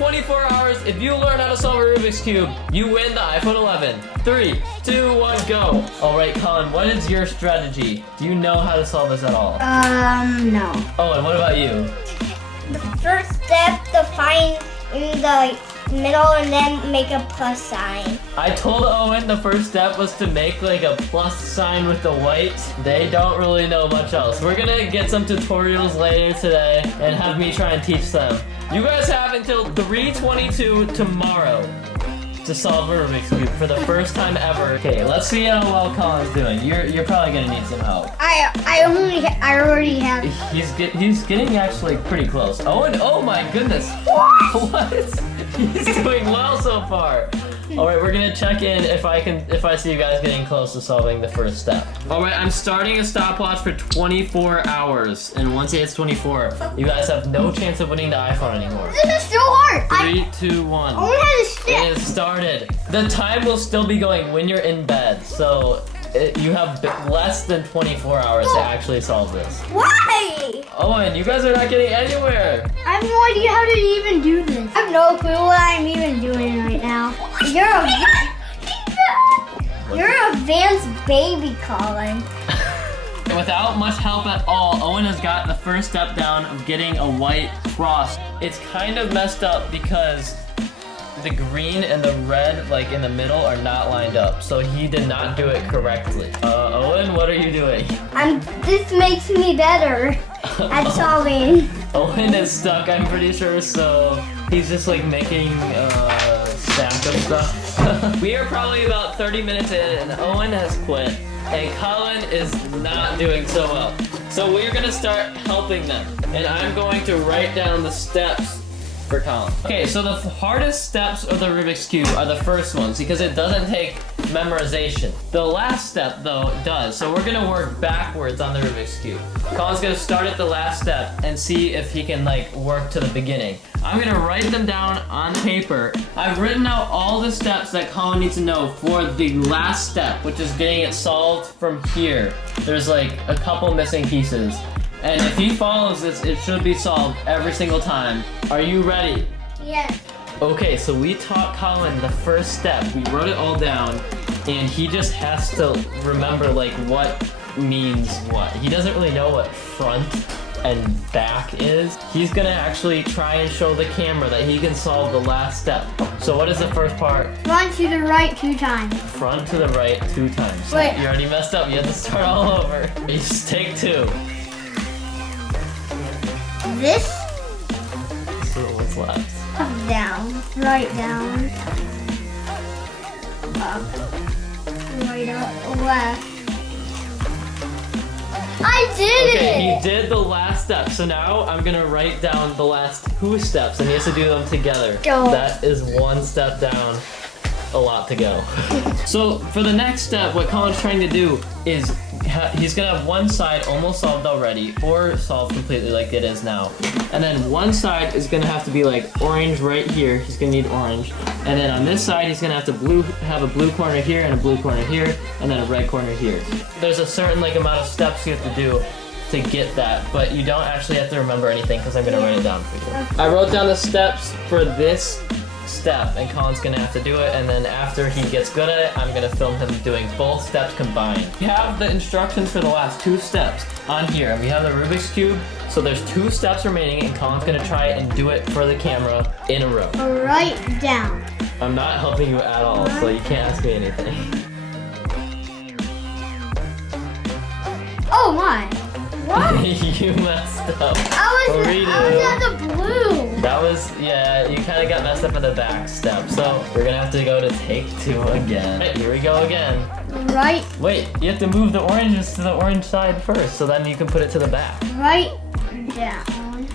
24 hours, if you learn how to solve a Rubik's Cube, you win the iPhone 11. 3, 2, 1, go. All right, Colin, what is your strategy? Do you know how to solve this at all? No. Oh, and what about you? The first step to find in the middle and then make a plus sign. I told Owen the first step was to make like a plus sign with the white. They don't really know much else. We're gonna get some tutorials later today and have me try and teach them. You guys have until 3:22 tomorrow to solve a Rubik's Cube for the first time ever. Okay, let's see how well Colin's doing. You're probably gonna need some help. I already have. He's getting actually pretty close. Owen, oh my goodness. What? He's doing well so far. All right, we're gonna check in if I see you guys getting close to solving the first step. All right, I'm starting a stopwatch for 24 hours, and once it hits 24, you guys have no chance of winning the iPhone anymore. This is so hard. 3, 2, 1. Only had a step. It has started. The time will still be going when you're in bed, so you have less than 24 hours to actually solve this. Why? Owen, you guys are not getting anywhere. I have no idea how to even do this. I have no clue what I'm even doing right now. You're a advanced baby, Colin. Without much help at all, Owen has got the first step down of getting a white cross. It's kind of messed up because the green and the red, like in the middle, are not lined up. So he did not do it correctly. Owen, what are you doing? This makes me better at solving. Owen is stuck, I'm pretty sure, so he's just like making a stack of stuff. We are probably about 30 minutes in and Owen has quit. And Colin is not doing so well. So we're gonna start helping them. And I'm going to write down the steps for Colin. Okay, so the hardest steps of the Rubik's Cube are the first ones because it doesn't take memorization. The last step, though, does. So we're gonna work backwards on the Rubik's Cube. Colin's gonna start at the last step and see if he can like work to the beginning. I'm gonna write them down on paper. I've written out all the steps that Colin needs to know for the last step, which is getting it solved from here. There's like a couple missing pieces. And if he follows this, it should be solved every single time. Are you ready? Yes. Okay, so we taught Colin the first step. We wrote it all down, and he just has to remember like what means what. He doesn't really know what front and back is. He's gonna actually try and show the camera that he can solve the last step. So what is the first part? Front to the right 2 times. Front to the right 2 times. Wait. You already messed up. You have to start all over. You just take 2. This So what's left? up, down, right down, up, right up, left. I did Okay, it! he did the last step. So now I'm gonna write down the last 2 steps and he has to do them together. Go. That is 1 step down. A lot to go. So for the next step, what Colin's trying to do is he's gonna have one side almost solved already or solved completely like it is now. And then one side is gonna have to be like orange right here. He's gonna need orange. And then on this side, he's gonna have to have a blue corner here and a blue corner here and then a red corner here. There's a certain like amount of steps you have to do to get that, but you don't actually have to remember anything because I'm gonna write it down for you. I wrote down the steps for this step and Colin's gonna have to do it, and then after he gets good at it, I'm gonna film him doing both steps combined. We have the instructions for the last 2 steps on here, and we have the Rubik's Cube, so there's 2 steps remaining and Colin's gonna try and do it for the camera in a row. Right down. I'm not helping you at all, so you can't ask me anything. Oh my. What? You messed up. I was at the blue. That was, yeah, you kind of got messed up at the back step, so we're gonna have to go to take 2 again. Right, here we go again. Right. Wait, you have to move the oranges to the orange side first, so then you can put it to the back. Right down.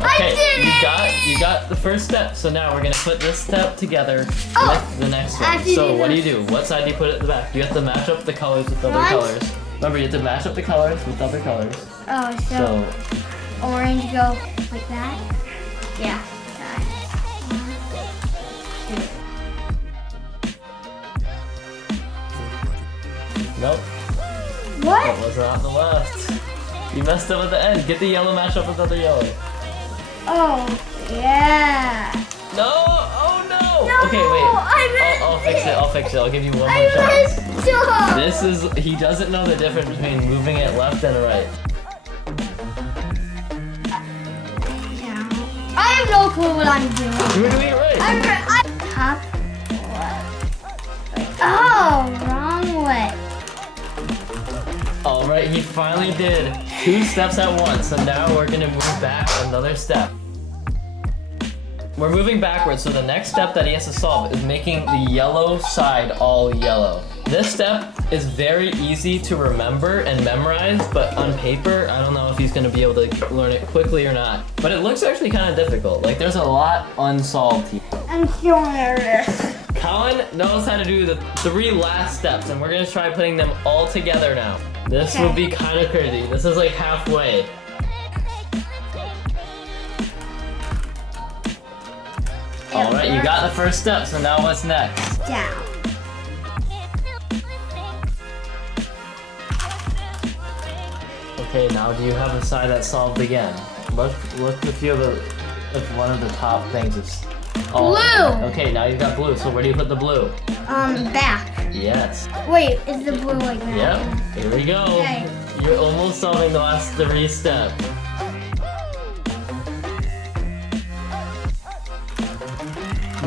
Okay, I did it! You got the first step, so now we're gonna put this step together with the next I one. have to So do what do you this. do? What side do you put it at the back? You have to match up the colors with other What? colors. Remember, you have to match up the colors with other colors. Oh, so So, orange go like that? Yeah. nope, What? that was on the left. You messed up at the end. Get the yellow match up with the other yellow. Oh, yeah. No! Oh no! No, Okay, wait. I I'll fix it. I'll fix it. I'll give you one more I chance. messed up. This is, he doesn't know the difference between moving it left and right. I have no clue what I'm doing. You're doing it right. Top left. Oh, wrong way. All right, he finally did 2 steps at once. So now we're gonna move back another step. We're moving backwards, so the next step that he has to solve is making the yellow side all yellow. This step is very easy to remember and memorize, but on paper, I don't know if he's gonna be able to learn it quickly or not. But it looks actually kind of difficult. Like there's a lot unsolved here. I'm so nervous. Colin knows how to do the 3 last steps, and we're gonna try putting them all together now. This Okay. will be kind of crazy. This is like halfway. All right, you got the first step, so now what's next? Down. Okay, now do you have a side that's solved again? Look if you have if one of the top things is all. Blue! Okay, now you've got blue, so where do you put the blue? Back. Yes. Wait, is the blue like that? Yep, here we go. Okay. You're almost solving the last 3 steps.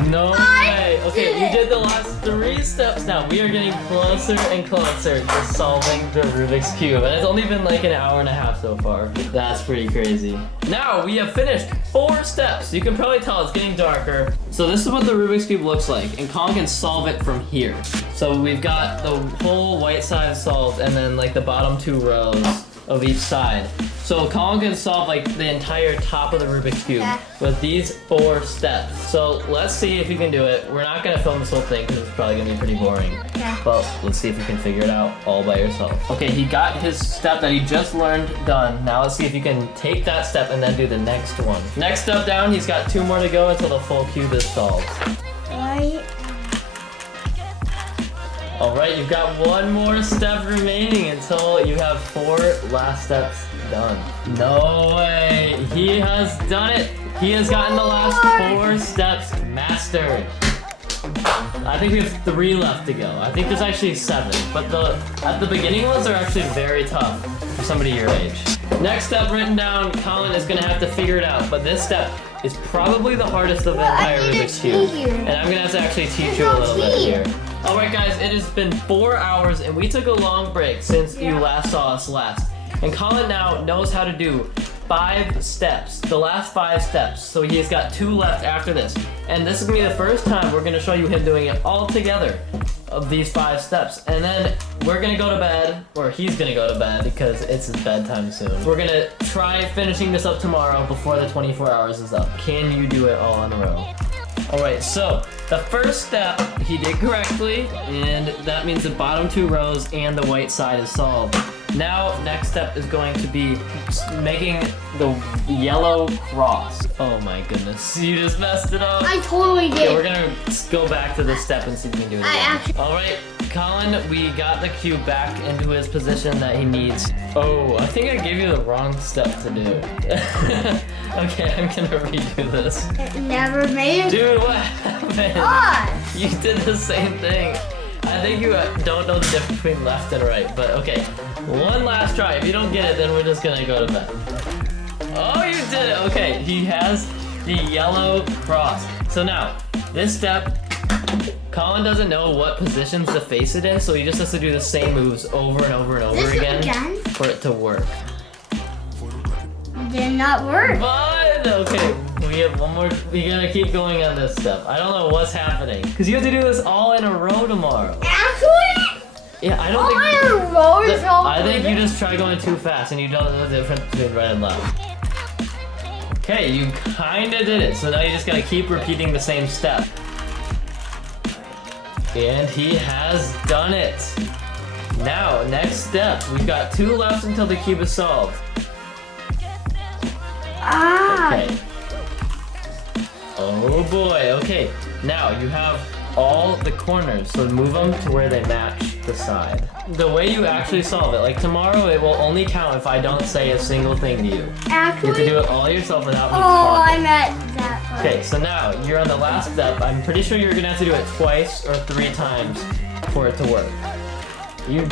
No way! Okay, you did the last 3 steps now. We are getting closer and closer to solving the Rubik's Cube. And it's only been like an hour and a half so far. That's pretty crazy. Now, we have finished 4 steps. You can probably tell it's getting darker. So this is what the Rubik's Cube looks like. And Colin can solve it from here. So we've got the whole white side solved and then like the bottom 2 rows of each side. So Colin can solve like the entire top of the Rubik's Cube with these 4 steps. So let's see if you can do it. We're not gonna film this whole thing because it's probably gonna be pretty boring. Okay. But let's see if you can figure it out all by yourself. Okay, he got his step that he just learned done. Now let's see if you can take that step and then do the next one. Next step down, he's got 2 more to go until the full cube is solved. Right. All right, you've got 1 more step remaining until you have 4 last steps done. No way, he has done it. He has gotten the last 4 steps mastered. I think we have 3 left to go. I think there's actually 7, but at the beginning ones are actually very tough for somebody your age. Next step written down, Colin is gonna have to figure it out, but this step is probably the hardest of the entire Rubik's Cube. And I'm gonna have to actually teach you a little bit here. Alright guys, it has been 4 hours and we took a long break since you last saw us last. And Colin now knows how to do 5 steps, the last 5 steps. So he's got 2 left after this. And this is gonna be the first time we're gonna show you him doing it all together of these 5 steps. And then we're gonna go to bed, or he's gonna go to bed because it's his bedtime soon. We're gonna try finishing this up tomorrow before the 24 hours is up. Can you do it all in a row? Alright, so the first step he did correctly, and that means the bottom 2 rows and the white side is solved. Now, next step is going to be making the yellow cross. Oh my goodness, you just messed it up. I totally did. Okay, we're gonna go back to this step and see if we can do it again. Alright, Colin, we got the cube back into his position that he needs. Oh, I think I gave you the wrong step to do. Okay, I'm gonna redo this. It never made it. Dude, what happened? On. You did the same thing. I think you don't know the difference between left and right, but okay. 1 last try. If you don't get it, then we're just gonna go to bed. Oh, you did it. Okay, he has the yellow cross. So now, this step, Colin doesn't know what positions to face it in, so he just has to do the same moves over and over and over again for it to work. Did not work. But, okay, we have 1 more. We gotta keep going on this step. I don't know what's happening. Because you have to do this all in a row tomorrow. Actually? Yeah, I don't I think you just try going too fast and you don't know the difference between right and left. Okay, you kinda did it. So now you just gotta keep repeating the same step. And he has done it. Now, next step. We've got 2 left until the cube is solved. Okay. Oh boy, okay. Now you have all the corners, so move them to where they match. the side. The way you actually solve it, like tomorrow, it will only count if I don't say a single thing to you. Actually, You have to do it all yourself without me oh, talking. I'm at that part. Okay, so now you're on the last step. I'm pretty sure you're gonna have to do it twice or 3 times for it to work. You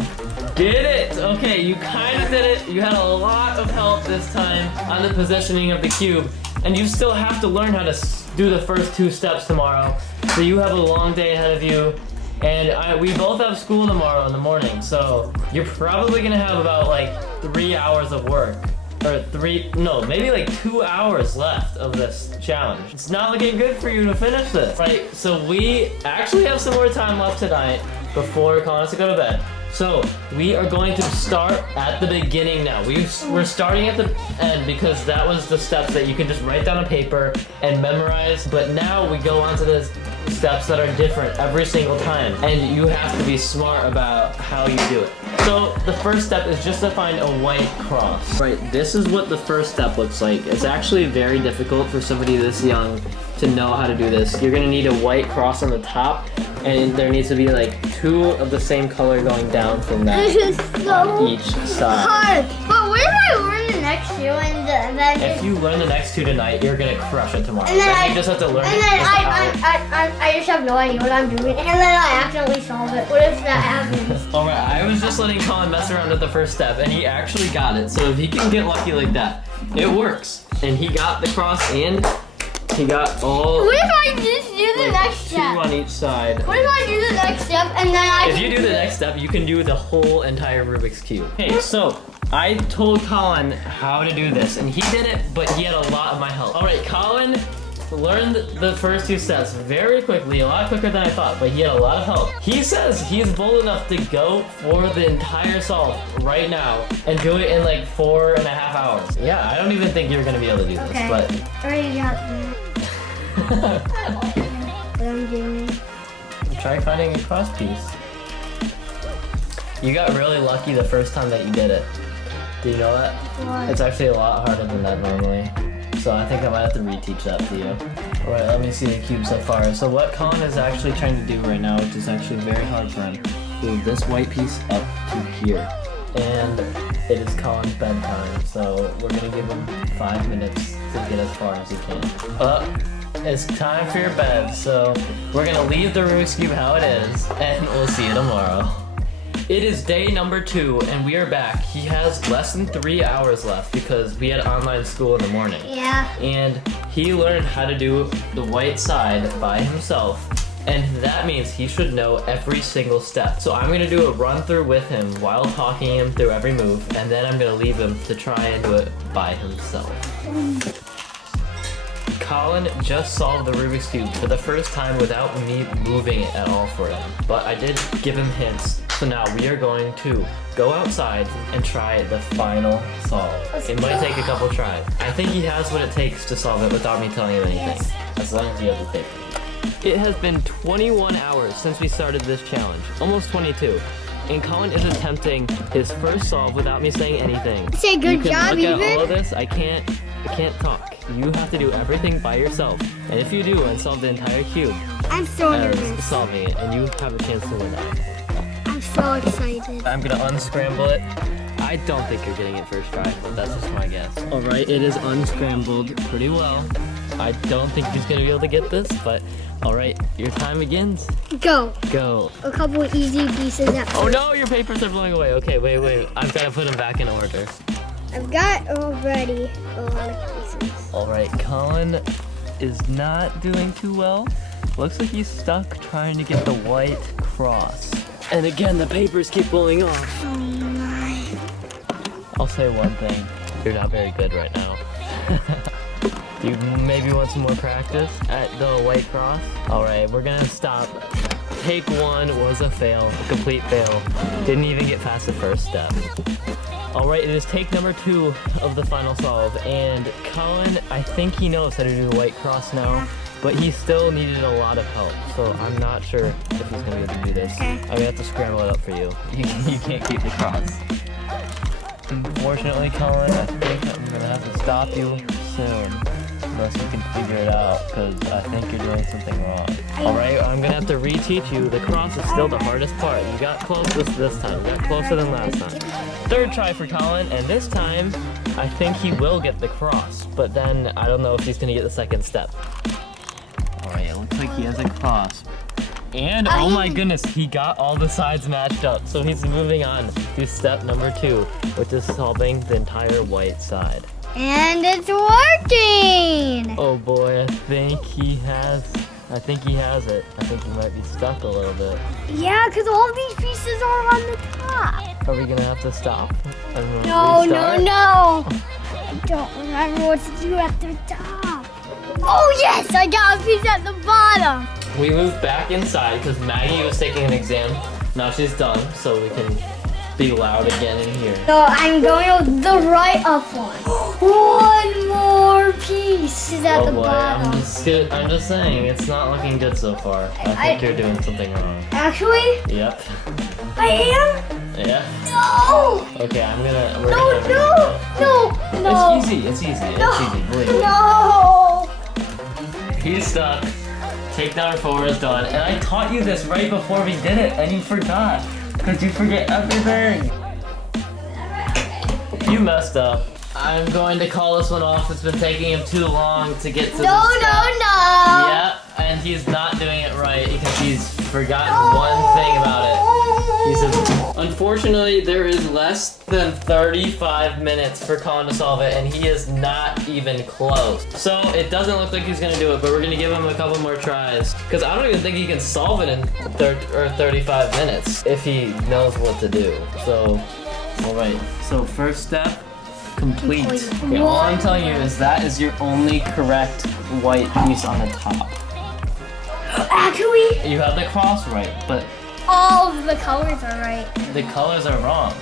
did it! Okay, you kind of did it. You had a lot of help this time on the positioning of the cube, and you still have to learn how to do the first 2 steps tomorrow. So you have a long day ahead of you, and we both have school tomorrow in the morning, so you're probably gonna have about like 3 hours of work. Or maybe like 2 hours left of this challenge. It's not looking good for you to finish this. Right, so we actually have some more time left tonight before Colin has to go to bed. So we are going to start at the beginning now. We're starting at the end because that was the steps that you can just write down on paper and memorize. But now we go on to the steps that are different every single time. And you have to be smart about how you do it. So the first step is just to find a white cross. Right, this is what the first step looks like. It's actually very difficult for somebody this young to know how to do this. You're gonna need a white cross on the top, and there needs to be like 2 of the same color going down from that This is so on each side. hard. But where do I learn the next 2 and then If you learn the next 2 tonight, you're gonna crush it tomorrow. And then you just have to learn and it. then just I just have no idea what I'm doing, and then I accidentally solve it. What if that happens? Alright, I was just letting Colin mess around with the first step, and he actually got it. So if he can get lucky like that, it works. And he got the cross, and he got all What if I just do the next 2 step? on each side. What if I do the next step and then I If you do the next step, you can do the whole entire Rubik's Cube. Okay, so I told Colin how to do this, and he did it, but he had a lot of my help. All right, Colin learned the first 2 steps very quickly, a lot quicker than I thought, but he had a lot of help. He says he's bold enough to go for the entire solve right now and do it in like 4.5 hours. Yeah, I don't even think you're gonna be able to do this, Okay. but already got that. What I'm doing. try finding a cross piece. You got really lucky the first time that you did it. Do you know that? What? It's actually a lot harder than that normally. So I think I might have to reteach that to you. Alright, let me see the cube so far. So what Colin is actually trying to do right now, which is actually very hard for him, move this white piece up to here. And it is Colin's bedtime, so we're gonna give him 5 minutes to get as far as he can. It's time for your bed, so we're gonna leave the Rubik's Cube how it is, and we'll see you tomorrow. It is day number 2, and we are back. He has less than 3 hours left because we had online school in the morning. Yeah. And he learned how to do the white side by himself, and that means he should know every single step. So I'm gonna do a run through with him while talking him through every move, and then I'm gonna leave him to try and do it by himself. Colin just solved the Rubik's Cube for the first time without me moving it at all for him, but I did give him hints. So now we are going to go outside and try the final solve. It might take a couple tries. I think he has what it takes to solve it without me telling him anything. Yes. As long as you have the paper. It has been 21 hours since we started this challenge, almost 22. And Colin is attempting his first solve without me saying anything. Say good You can job, look at even. all of this. I can't talk. You have to do everything by yourself. And if you do and solve the entire cube I'm so as nervous. solving it, and you have a chance to win that. I'm so excited. I'm gonna unscramble it. I don't think you're getting it first try, but that's just my guess. All right, it is unscrambled pretty well. I don't think he's gonna be able to get this, but all right, your time begins. Go. Go. A couple easy pieces at Oh no, your papers are blowing away. Okay, wait. I've got to put them back in order. I've got already a lot of pieces. All right, Colin is not doing too well. Looks like he's stuck trying to get the white cross. And again, the papers keep blowing off. Oh my. I'll say one thing. You're not very good right now. You maybe want some more practice at the white cross? All right, we're gonna stop. Take 1 was a fail, a complete fail. Didn't even get past the first step. All right, it is take number 2 of the final solve, and Colin, I think he knows how to do the white cross now, but he still needed a lot of help, so I'm not sure if he's gonna be able to do this. Okay. I'm gonna have to scramble it up for you. You can't keep the cross. Unfortunately, Colin, I think I'm gonna have to stop you soon. unless you can figure it out, because I think you're doing something wrong. Alright, I'm gonna have to reteach you. The cross is still the hardest part. You got closest this time. You got closer than last time. Third try for Colin, and this time, I think he will get the cross. But then, I don't know if he's gonna get the second step. Alright, it looks like he has a cross. And, oh my goodness, he got all the sides matched up. So he's moving on to step number 2, which is solving the entire white side. And it's working! Oh boy, I think he has it. I think he might be stuck a little bit. Yeah, because all these pieces are on the top. Are we gonna have to stop? And No, restart? no. I don't remember what to do at the top. Oh yes, I got a piece at the bottom. We moved back inside because Maggie was taking an exam. Now she's done, so we can be loud again in here. So I'm going with the right up one. One more piece is at the boy, bottom. I'm just saying, it's not looking good so far. I think you're doing something wrong. Actually, Yep. I am. Yeah? No. Okay, No. It's easy, believe me. No. He's stuck. Take number 4 is done. And I taught you this right before we did it, and you forgot. Because you forget everything. You messed up. I'm going to call this one off. It's been taking him too long to get to this No. Yep, and he's not doing it right because he's forgotten one thing about it. He says, unfortunately, there is less than 35 minutes for Colin to solve it, and he is not even close. So it doesn't look like he's gonna do it, but we're gonna give him a couple more tries. Because I don't even think he can solve it in 35 minutes if he knows what to do. So, all right. So first step, complete. Okay, all I'm telling you is that is your only correct white piece on the top. Actually, You have the cross right, but all of the colors are right. the colors are wrong,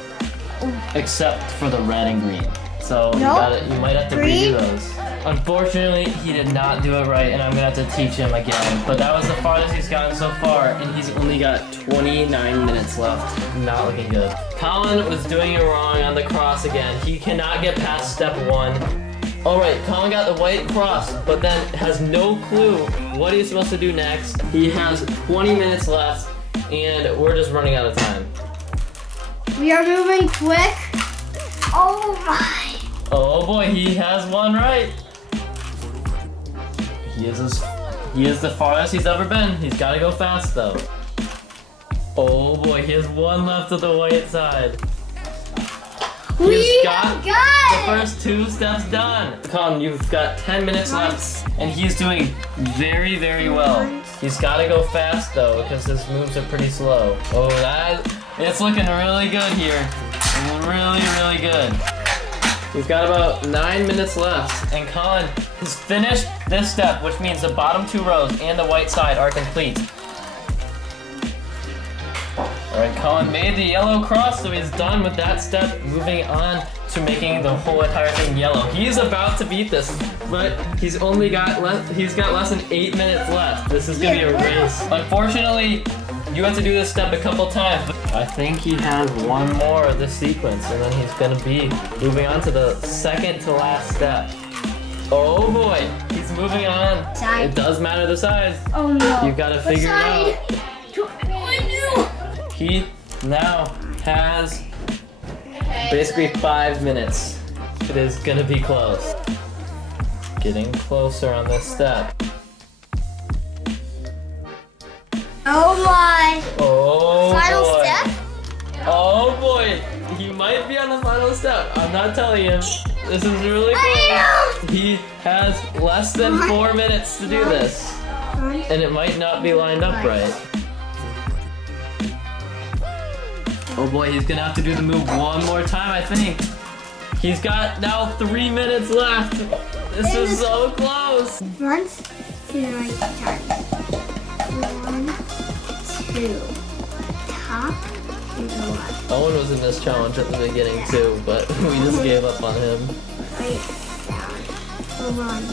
except for the red and green. So you might have to Green? redo those. Unfortunately, he did not do it right, and I'm gonna have to teach him again. But that was the farthest he's gotten so far, and he's only got 29 minutes left. Not looking good. Colin was doing it wrong on the cross again. He cannot get past step 1. All right, Colin got the white cross, but then has no clue what he's supposed to do next. He has 20 minutes left, and we're just running out of time. We are moving quick. Oh my. Oh boy, he has one right. He is the farthest he's ever been. He's got to go fast though. Oh boy, he has one left of the white side. He's got the first 2 steps done. Colin, you've got 10 minutes left, and he's doing very, very well. He's got to go fast though, because his moves are pretty slow. Oh, it's looking really good here. Really, really good. We've got about 9 minutes left, and Colin has finished this step, which means the bottom 2 rows and the white side are complete. Alright, Colin made the yellow cross, so he's done with that step, moving on to making the whole entire thing yellow. He's about to beat this, but he's got less than 8 minutes left. This is gonna be a race. Unfortunately, you have to do this step a couple times, but I think he has one more of this sequence, and then he's gonna be moving on to the second to last step. Oh boy, he's moving on. It does matter the size. Oh no. You've got to figure it out. He now has basically 5 minutes. It is gonna be close. Getting closer on this step. Oh my. Oh Final boy. step? Oh boy, he might be on the final step. I'm not telling you. This is really close. He has less than 4 minutes to do this. And it might not be lined up right. Oh boy, he's gonna have to do the move one more time, I think. He's got now 3 minutes left. This is so close. Once, 2 times. 1, 2. Top and the left. Owen was in this challenge at the beginning too, but we just gave up on him. Right down. 1.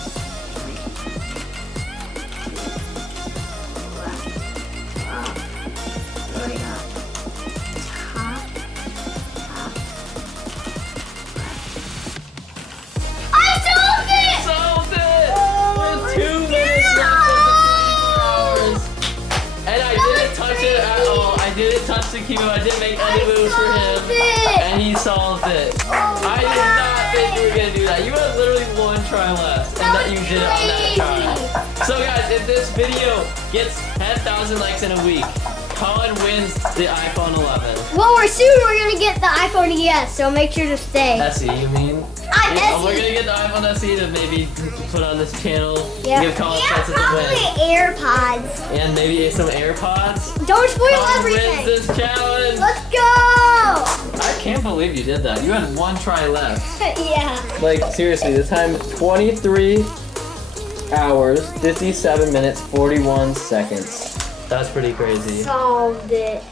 Left. Up. Right up. I solved it! Solved it! to keep him. I didn't make any moves for him. And he solved it. I did not think you were going to do that. You had literally one try left. And that you did it on that try. So guys, if this video gets 10,000 likes in a week, Colin wins the iPhone 11. Well, we're gonna get the iPhone ES, so make sure to stay. SE, you mean? SE. We're gonna get the iPhone SE to maybe put on this channel. Yeah. Give Colin And chances to probably win. AirPods. And maybe some AirPods. Don't spoil Colin everything. wins this challenge. Let's go! I can't believe you did that. You had one try left. Yeah. Like, seriously, the time 23 hours, 57 minutes, 41 seconds. That's pretty crazy. Solved it.